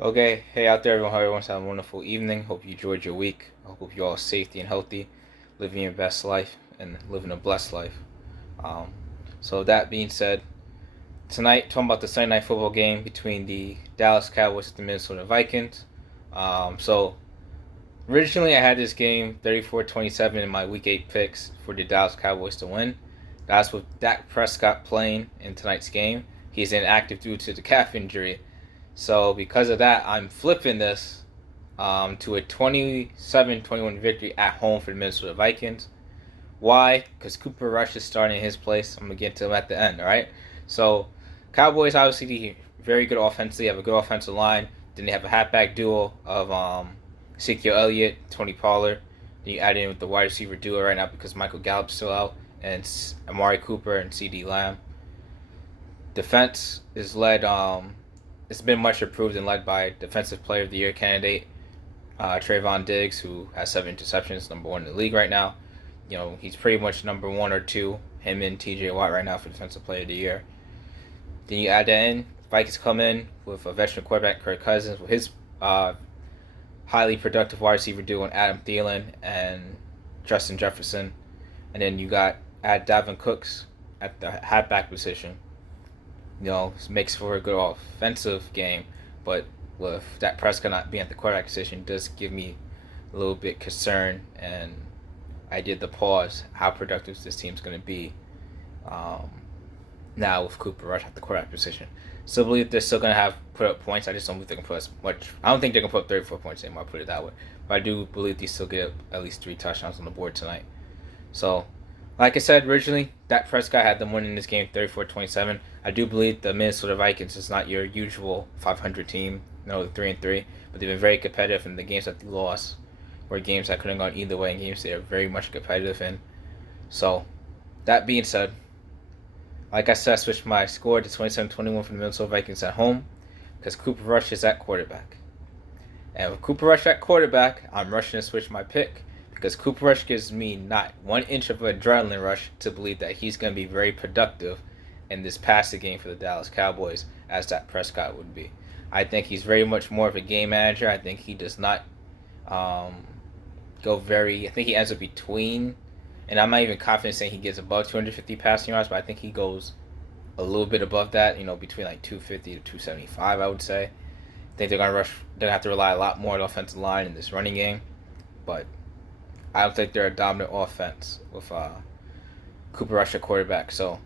Okay, hey out there, everyone. Hope everyone's having a wonderful evening. Hope you enjoyed your week. I hope you all safety and healthy, living your best life and living a blessed life. Um, so that being said, tonight talking about the Sunday night football game between the Dallas Cowboys and the Minnesota Vikings. So originally I had this game 34-27 in my week 8 picks for the Dallas Cowboys to win. That's with Dak Prescott playing in tonight's game. He's inactive due to the calf injury. So because of that, I'm flipping this to a 27-21 victory at home for the Minnesota Vikings. Why? Because Cooper Rush is starting in his place. I'm going to get to him at the end, all right? So Cowboys obviously very good offensively, have a good offensive line. Then they have a halfback duo of Ezekiel Elliott, Tony Pollard. Then you add in with the wide receiver duo right now because Michael Gallup's still out, and Amari Cooper and CeeDee Lamb. Defense is led it's been much improved and led by Defensive Player of the Year candidate Trevon Diggs, who has 7 interceptions, number one in the league right now. You know, he's pretty much number one or two, him and TJ Watt right now for Defensive Player of the Year. Then you add that in, Vikings come in with a veteran quarterback, Kirk Cousins, with his highly productive wide receiver duo, Adam Thielen and Justin Jefferson. And then you got add Dalvin Cooks at the halfback position. You know, makes for a good offensive game, but with Dak Prescott not being at the quarterback position does give me a little bit concern, and I did the pause how productive this team's going to be um, now with Cooper Rush at the quarterback position. Still believe they're still going to have put up points. I just don't think they can put as much. I don't think they can put up 34 points anymore. I'll put it that way. But I do believe they still get at least 3 touchdowns on the board tonight. So like I said originally, Dak Prescott had them winning this game 34-27. I do believe the Minnesota Vikings is not your usual 500 team, 3-3, but they've been very competitive in the games that they lost, were games that could have gone either way, and games they are very much competitive in. So, that being said, like I said, I switched my score to 27-21 for the Minnesota Vikings at home because Cooper Rush is at quarterback. And with Cooper Rush at quarterback, I'm rushing to switch my pick because Cooper Rush gives me not 1 inch of adrenaline rush to believe that he's going to be very productive in this passing game for the Dallas Cowboys as Dak Prescott would be. I think he's very much more of a game manager. I think he does not um, I think he ends up between, and I'm not even confident saying he gets above 250 passing yards, but I think he goes a little bit above that, between like 250 to 275, I would say. I think they're going to rush, they're going to have to rely a lot more on the offensive line in this running game, but I don't think they're a dominant offense with Cooper Rush at quarterback. So,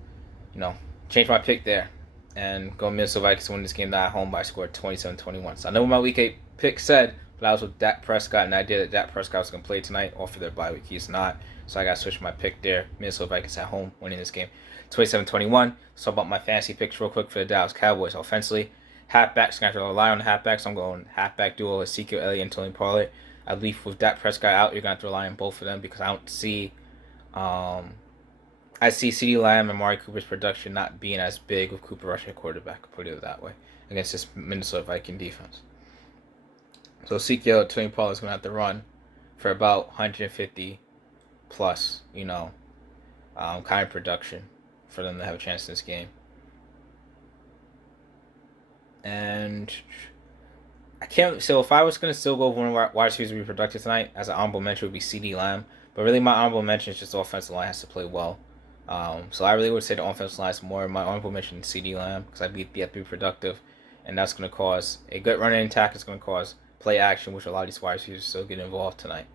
change my pick there and go Minnesota Vikings to win this game at home by a score of 27-21. So I know what my week 8 pick said, but I was with Dak Prescott, and I did that Dak Prescott was going to play tonight off of their bye week. He's not. So I got to switch my pick there. Minnesota Vikings at home winning this game 27-21. Let's talk about my fantasy picks real quick for the Dallas Cowboys offensively. Halfbacks, going to rely on the halfbacks. I'm going halfback duo Ezekiel Elliott and Tony Pollard. I believe with Dak Prescott out, you're going to have to rely on both of them because I don't see I see CeeDee Lamb and Amari Cooper's production not being as big with Cooper Rush at quarterback, put it that way, against this Minnesota Viking defense. So Ezekiel Tony Paul is going to have to run for about 150 plus, kind of production for them to have a chance in this game. And I can't. So if I was going to still go with one of our wide receivers to be productive tonight, as an honorable mention would be CeeDee Lamb. But really, my honorable mention is just the offensive line has to play well. So I really would say the offensive line is more my honorable mention CeeDee Lamb because I believe they have to be productive, and that's going to cause a good running attack. Is going to cause play action, which a lot of these wide receivers still get involved tonight.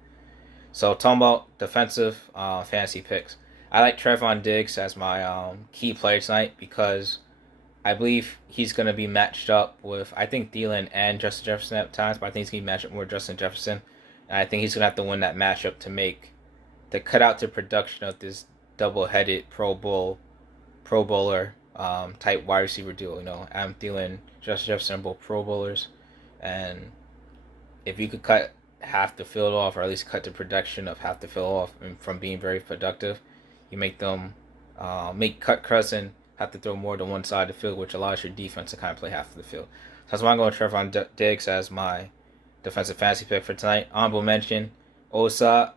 So talking about defensive fantasy picks, I like Trevon Diggs as my key player tonight because I believe he's going to be matched up with, I think, Thielen and Justin Jefferson at times, but I think he's going to be matched up with Justin Jefferson. And I think he's going to have to win that matchup to cut out the production of this double-headed Pro Bowler type wide receiver duo. Adam Thielen, Justin Jefferson, both Pro Bowlers. And if you could cut half the field off, or at least cut the production of half the field off from being very productive, you make them, make Kirk Cousins have to throw more than one side of the field, which allows your defense to kind of play half of the field. So that's why I'm going to Trevon Diggs as my defensive fantasy pick for tonight. Honorable mention, Osa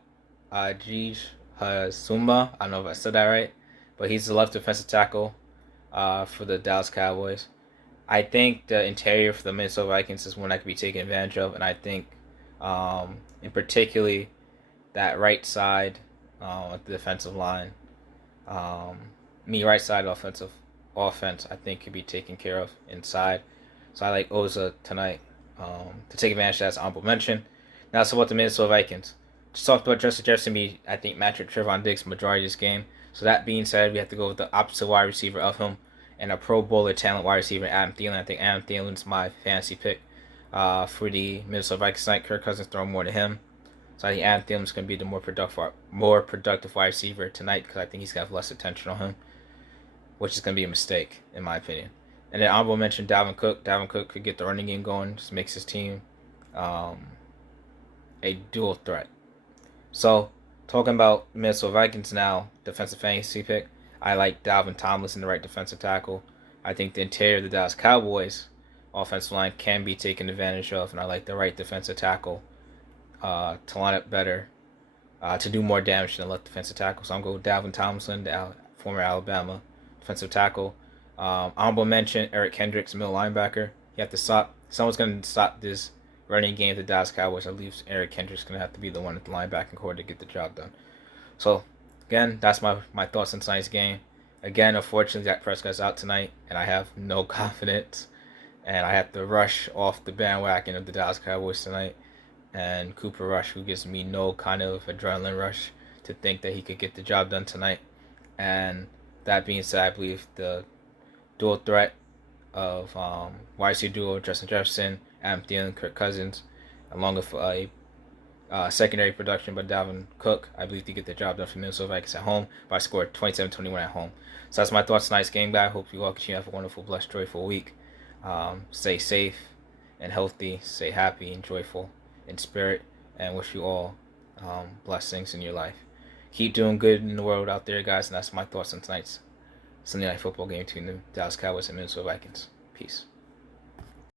Gij Hazuma. I don't know if I said that right, but he's the left defensive tackle for the Dallas Cowboys. I think the interior for the Minnesota Vikings is one that could be taken advantage of, and I think, in particularly, that right side at the defensive line, um, right side offense, I think could be taken care of inside. So I like Oza tonight to take advantage of that as honorable mention. Now it's about the Minnesota Vikings. Just talked about Justin Jefferson, I think, matched with Trevon Diggs majority of this game. So that being said, we have to go with the opposite wide receiver of him and a Pro Bowler talent wide receiver, Adam Thielen. I think Adam Thielen's my fantasy pick for the Minnesota Vikings tonight. Kirk Cousins throwing more to him. So I think Adam Thielen's going to be the more productive wide receiver tonight because I think he's going to have less attention on him, which is going to be a mistake, in my opinion. And then honorable mention Dalvin Cook. Dalvin Cook could get the running game going, just makes his team a dual threat. So, talking about Minnesota Vikings now, defensive fantasy pick, I like Dalvin Tomlinson, the right defensive tackle. I think the interior of the Dallas Cowboys offensive line can be taken advantage of, and I like the right defensive tackle to line up better, to do more damage than the left defensive tackle. So I'm going to go with Dalvin Tomlinson, the former Alabama defensive tackle. Honorable mention, Eric Kendricks, middle linebacker. You have to stop. Someone's going to stop this running game of the Dallas Cowboys. I believe Eric Kendricks going to have to be the one at the linebacking core to get the job done. So, again, that's my thoughts on tonight's game. Again, unfortunately, Dak Prescott's out tonight, and I have no confidence. And I have to rush off the bandwagon of the Dallas Cowboys tonight. And Cooper Rush, who gives me no kind of adrenaline rush to think that he could get the job done tonight. And that being said, I believe the dual threat of wide receiver duo Justin Jefferson, Adam Thielen, Kirk Cousins, along with a secondary production by Dalvin Cook, I believe to get the job done for Minnesota Vikings at home. But I scored 27-21 at home. So that's my thoughts tonight's game, guy. I hope you all continue to have a wonderful, blessed, joyful week. Stay safe and healthy. Stay happy and joyful in spirit. And wish you all blessings in your life. Keep doing good in the world out there, guys. And that's my thoughts on tonight's Sunday Night Football game between the Dallas Cowboys and Minnesota Vikings. Peace.